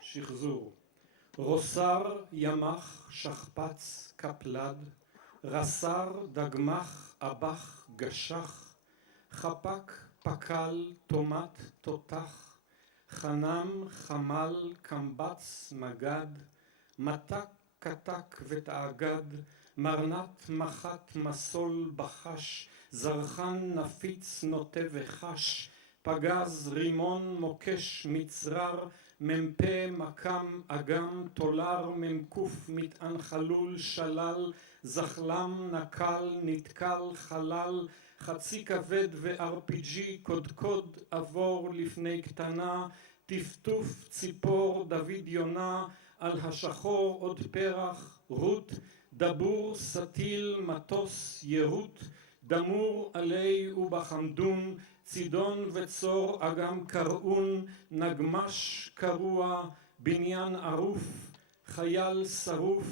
שחזור. רוסר, ימח, שכפץ, קפלד, רסר, דגמח, אבח, גשח, חפק, פקל, טומט, תותח, חנם, חמל, קמבץ, מגד, מתק, קטק ותאגד, מרנת, מחת, מסול, בחש, זרחן, נפיץ, נוטה וחש, פגז, רימון, מוקש, מצרר, מ"פ, מקם, אגם, טולר, מ"ק, מטען חלול, שלל, זחלם, נקל, נתקל, חלל, חצי כבד ו-RPG, קודקוד, עבור, לפני קטנה, טפטוף, ציפור, דוד יונה, על השחור עוד פרח, רות, דבור, סטיל, מטוס, ירות, דמור, עלי ובחמדון, צידון וצור, אגם קראון, נגמש קרוע, בניין ערוף, חייל שרוף,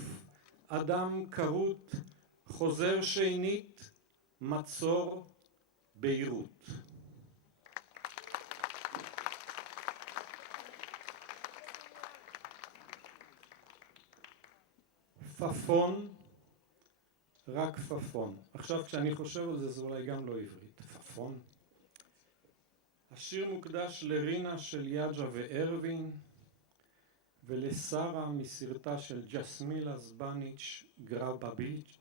אדם כרות, חוזר שנית, מצור, ביירות. פפון, רק פפון. עכשיו כשאני חושב על זה, זה אולי גם לא עברית. פפון. השיר מוקדש לרינה של יאג'ה וארווין, ולשרה מסרטה של ג'סמילה זבניץ'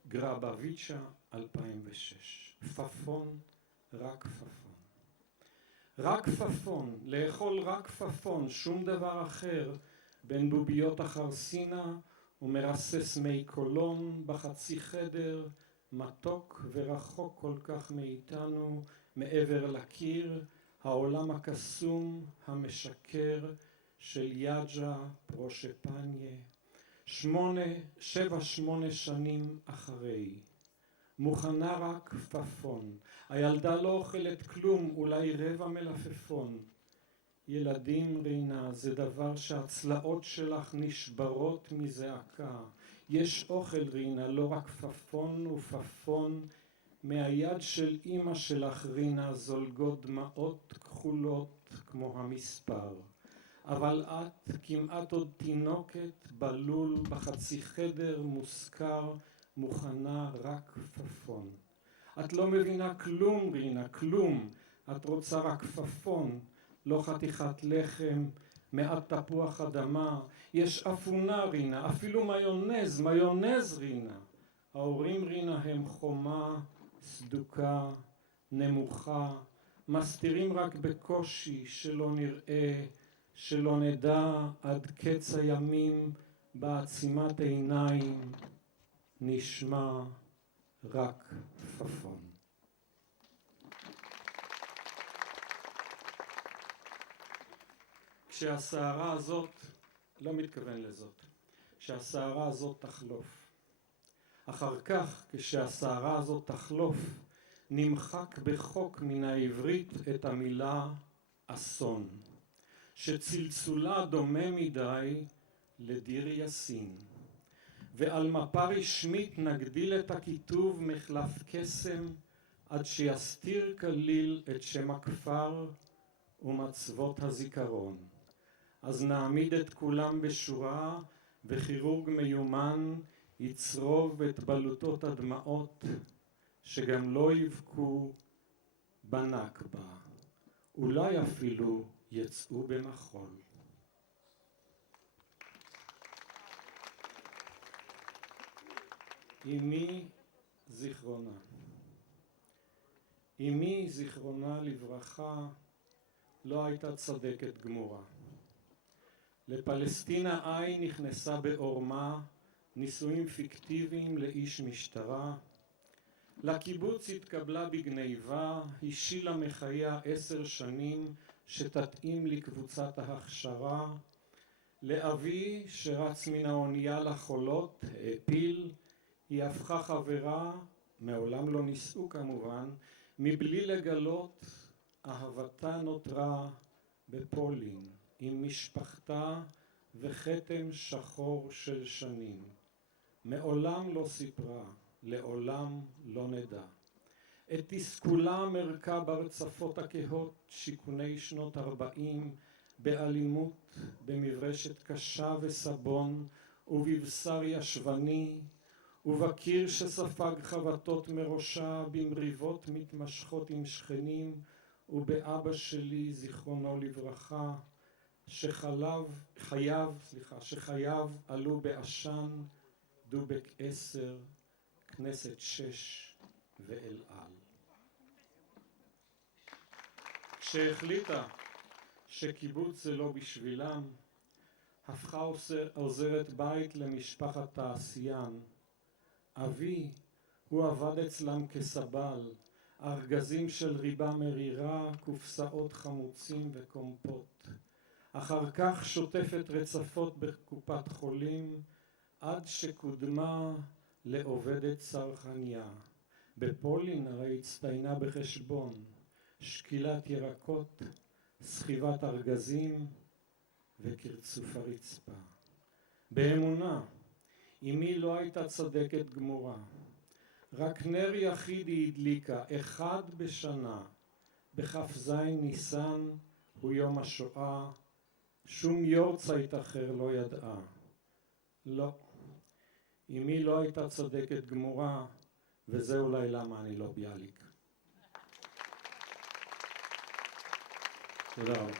גרבביצ'ה 2006. פפון, רק פפון. רק פפון, לאכול רק פפון, שום דבר אחר, בין בוביות החרסינה ומרסס מי קולון בחצי חדר, מתוק ורחוק כל כך מאיתנו, מעבר לקיר, העולם הקסום, המשקר של יאג'ה פרושפניה, 7-8 שנים אחרי. מוכנה רק פפון, הילדה לא אוכלת כלום, אולי רבע מלפפון. ילדים רינה, זה דבר שהצלעות שלך נשברות מזעקה. יש אוכל רינה, לא רק פפון ופפון. מהיד של אמא שלך רינה זולגות דמעות כחולות כמו המספר. אבל את כמעט עוד תינוקת בלול בחצי חדר מושכר, מוכנה רק פפון. את לא מבינה כלום רינה, כלום. את רוצה רק פפון. לא חתיכת לחם, מעט תפוח אדמה, יש אפונה רינה, אפילו מיונז רינה. ההורים רינה הם חומה, סדוקה, נמוכה, מסתירים רק בקושי שלא נראה, שלא נדע עד קץ הימים בעצימת עיניים, נשמע רק פפון. כשהסערה הזאת, לא מתכוון לזאת, כשהסערה הזאת תחלוף. אחר כך, כשהסערה הזאת תחלוף, נמחק בחוק מן העברית את המילה אסון, שצלצולה דומה מדי לדיר יאסין. ועל מפה רשמית נגדיל את הכיתוב מחלף קסם, עד שיסתיר כליל את שם הכפר ומצוות הזיכרון. אז נעמיד את כולם בשורה, וכירורג מיומן יצרוב את בלוטות הדמעות, שגם לא יבכו בנכבה, אולי אפילו יצאו במחול. אמי זיכרונה. אמי זיכרונה לברכה לא הייתה צדקת גמורה. לפלסטינה עין נכנסה בעורמה, נישואים פיקטיביים לאיש משטרה. לקיבוץ התקבלה בגניבה, השילה מחייה 10 שנים שתתאים לקבוצת ההכשרה. לאבי שרץ מן האונייה לחולות, העפיל, היא הפכה חברה, מעולם לא נישאו כמובן, מבלי לגלות אהבתה נותרה בפולין, עם משפחתה וחתם שחור של שנים. מעולם לא סיפרה, לעולם לא נדע. את תסכולה מרקה ברצפות הכהות, שיכוני שנות 40, באלימות, במברשת קשה וסבון, ובבשר ישבני, ובקיר שספג חבטות מראשה, במריבות מתמשכות עם שכנים, ובאבא שלי, זיכרונו לברכה, שחייו עלו בעשן, דובק 10, כנסת 6 ואל על. כשהחליטה שקיבוץ זה לא בשבילם, הפכה עוזרת בית למשפחת תעשיין. אבי, הוא עבד אצלם כסבל, ארגזים של ריבה מרירה, קופסאות חמוצים וקומפות. אחר כך שוטפת רצפות בקופת חולים, עד שקודמה לעובדת צרכניה. בפולין הרי הצטיינה בחשבון, שקילת ירקות, סחיבת ארגזים וקרצוף הרצפה. באמונה, אמי לא הייתה צדקת גמורה. רק נר יחיד היא הדליקה, אחד בשנה, בכ"ז ניסן הוא יום השואה, שום יורצייט אחר לא ידעה. לא, אמי לא הייתה צדקת גמורה, וזה אולי למה אני לא ביאליק. תודה רבה.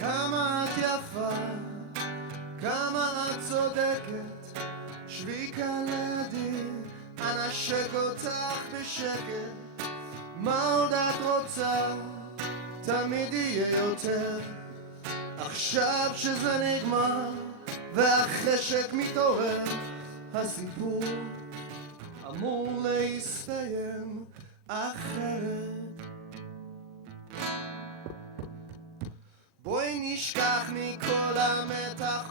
כמה את יפה, כמה את צודקת, שבי כאן לידי, אנשק אותך בשקט. מה עוד את רוצה? תמיד יהיה יותר. עכשיו שזה נגמר והחשק מתעורר, הסיפור אמור להסתיים אחרת. בואי נשכח מכל המתח